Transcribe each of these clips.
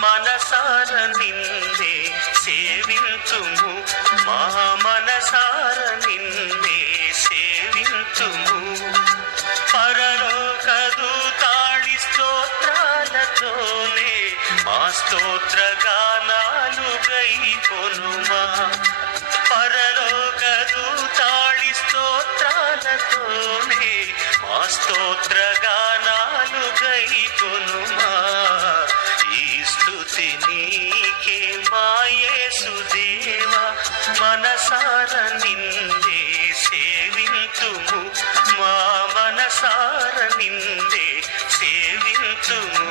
మనసార నిందే సేవింతుము మా మనసార నిందే సేవింతుము పరలోక తాళి స్తోత్రాలతోనే మా స్తోత్ర గానాలు గై కొనుమా పరలోకదు తాళి స్తోత్రాలతోనే మా స్తోత్ర మనసార నిందే సేవింతుము.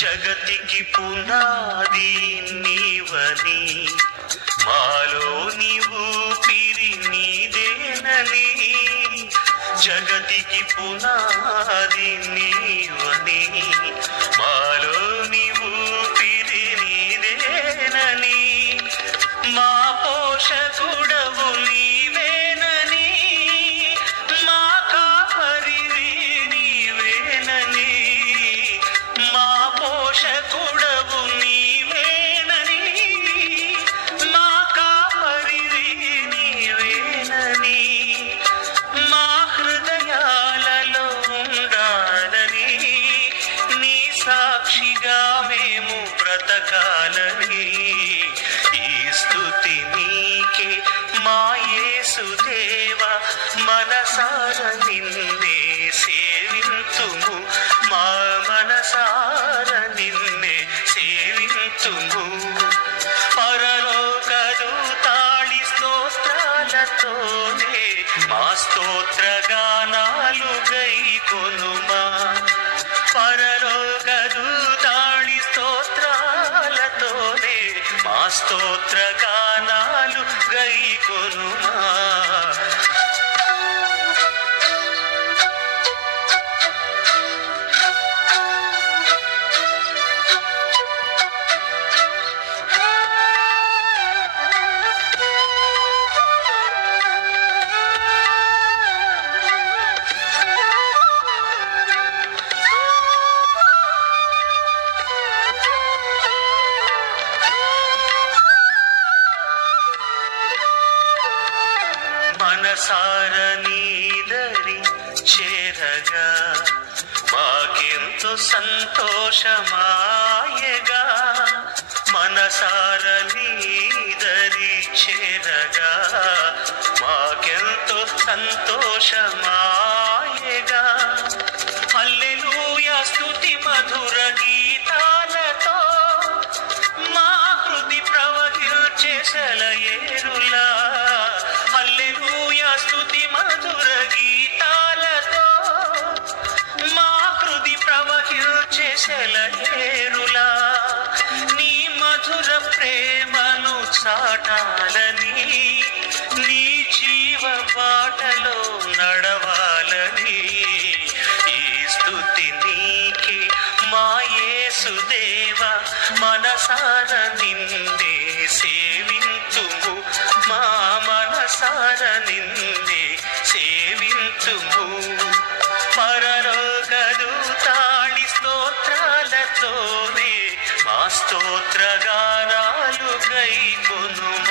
జగతికి పునాది నీవని మాలో నీవు పిరి నీదేనని జగతికి పునాది నీవని. మాలో స్తోత్రగానాలు స్తోత్ర గానాలు గై కొనుమా పరలోకదు స్తోత్రాలతోనే మా స్తోత్రగానాలు గై కొనుమా మనసార నీదరి చేరగా మాకెంతో సంతోషమాయగా మనసార నీదరి చేరగా మాకెంతో సంతోషమా చాటాలని నీ జీవ బాటలో నడవాలని ఈ స్థుతి నీకే మా యేసుదేవ మనసార నిందే సేవింతుము. మా మనసార నిందే సేవింతుము. పరలోకదు గానాలు గై